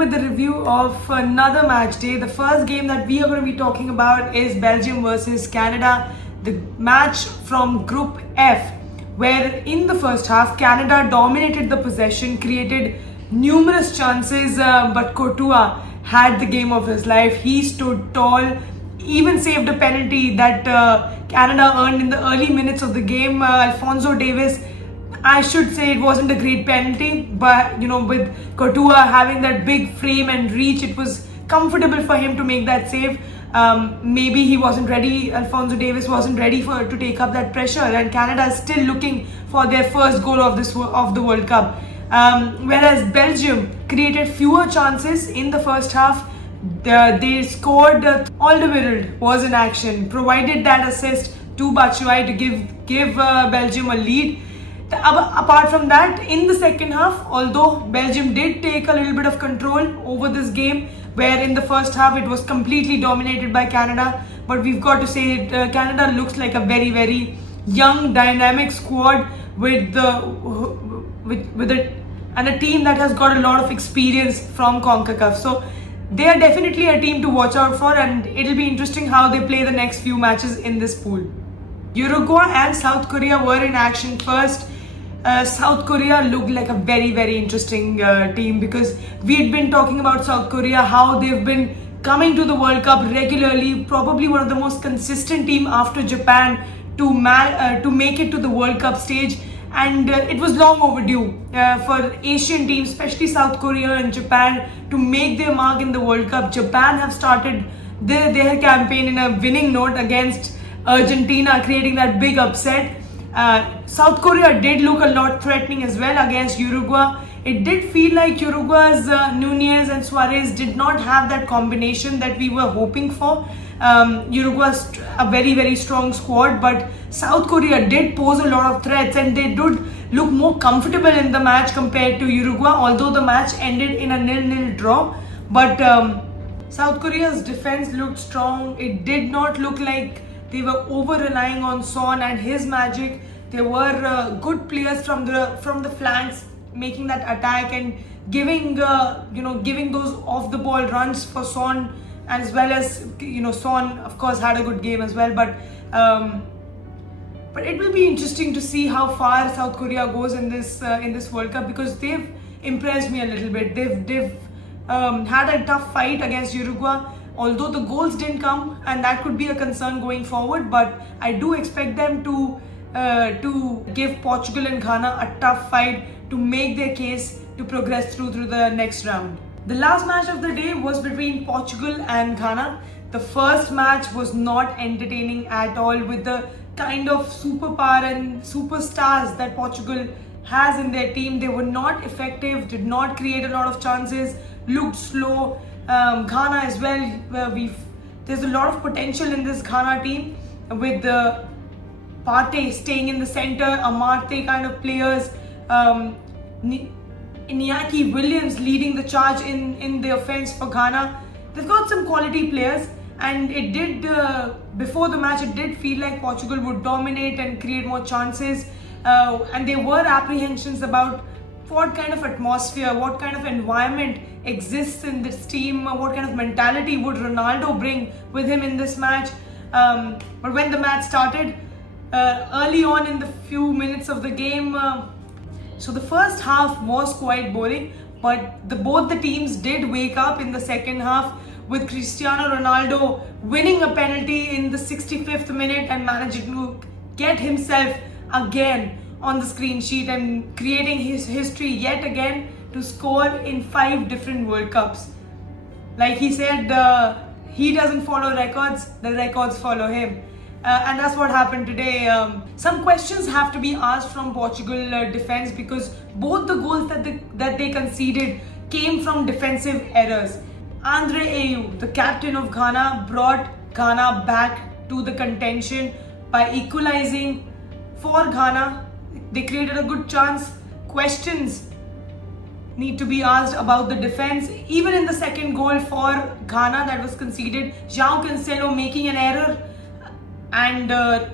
with the review of another match day. The first game that we are going to be talking about is Belgium versus Canada, the match from Group F, where in the first half Canada dominated the possession, created numerous chances, but Courtois had the game of his life. He stood tall, even saved a penalty that Canada earned in the early minutes of the game. Alphonso Davies, I should say it wasn't a great penalty, but with Courtois having that big frame and reach, it was comfortable for him to make that save. Maybe he wasn't ready, Alphonso Davies wasn't ready to take up that pressure, and Canada is still looking for their first goal of the World Cup. Whereas Belgium created fewer chances in the first half. They scored. Alderweireld was in action, provided that assist to Batshuayi to give Belgium a lead. Apart from that, in the second half, although Belgium did take a little bit of control over this game, where in the first half it was completely dominated by Canada, but we've got to say Canada looks like a very, very young, dynamic squad with a team that has got a lot of experience from CONCACAF. So they are definitely a team to watch out for, and it'll be interesting how they play the next few matches in this pool. Uruguay and South Korea were in action first. South Korea looked like a very, very interesting team, because we had been talking about South Korea, how they've been coming to the World Cup regularly, probably one of the most consistent team after Japan to make it to the World Cup stage. And it was long overdue for Asian teams, especially South Korea and Japan, to make their mark in the World Cup. Japan have started their campaign in a winning note against Argentina, creating that big upset. South Korea did look a lot threatening as well against Uruguay. It did feel like Uruguay's Nunez and Suarez did not have that combination that we were hoping for. Uruguay's a very, very strong squad, but South Korea did pose a lot of threats, and they did look more comfortable in the match compared to Uruguay, although the match ended in a 0-0 draw. But South Korea's defense looked strong. It did not look like they were over-relying on Son and his magic. There were good players from the flanks making that attack and giving those off-the-ball runs for Son, as well as Son of course had a good game as well. But it will be interesting to see how far South Korea goes in this World Cup, because they've impressed me a little bit. They've had a tough fight against Uruguay, although the goals didn't come, and that could be a concern going forward. But I do expect them to give Portugal and Ghana a tough fight to make their case to progress through the next round. The last match of the day was between Portugal and Ghana. The first match was not entertaining at all, with the kind of superpower and superstars that Portugal has in their team. They were not effective, did not create a lot of chances, looked slow. Ghana as well, there's a lot of potential in this Ghana team, with the Partey staying in the center, Amarte kind of players, Iñaki Williams leading the charge in the offense for Ghana. They've got some quality players, and it did before the match it did feel like Portugal would dominate and create more chances, and there were apprehensions about what kind of atmosphere, what kind of environment exists in this team, what kind of mentality would Ronaldo bring with him in this match. But when the match started, early on in the few minutes of the game, so the first half was quite boring, but both the teams did wake up in the second half, with Cristiano Ronaldo winning a penalty in the 65th minute and managing to get himself again on the screen sheet and creating his history yet again to score in 5 different World Cups. Like he said, he doesn't follow records, the records follow him. And that's what happened today. Some questions have to be asked from Portugal defense, because both the goals that they conceded came from defensive errors. Andre Ayew, the captain of Ghana, brought Ghana back to the contention by equalizing for Ghana. They created a good chance. Questions need to be asked about the defense. Even in the second goal for Ghana that was conceded, João Cancelo making an error, and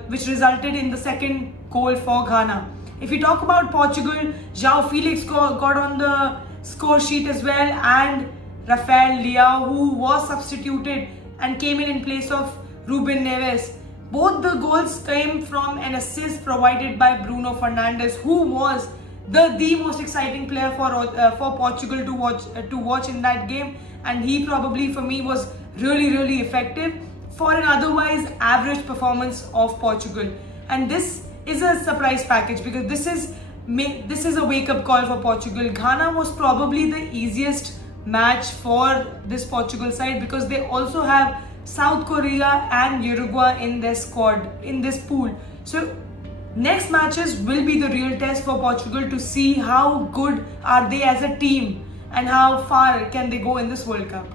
which resulted in the second goal for Ghana. If we talk about Portugal, João Felix got on the score sheet as well, and Rafael Leao, who was substituted and came in place of Ruben Neves. Both the goals came from an assist provided by Bruno Fernandes, who was the most exciting player for Portugal to watch in that game, and he probably for me was really effective for an otherwise average performance of Portugal. And this is a surprise package because this is a wake-up call for Portugal. Ghana was probably the easiest match for this Portugal side because they also have South Korea and Uruguay in their squad, in this pool. So next matches will be the real test for Portugal to see how good are they as a team and how far can they go in this World Cup.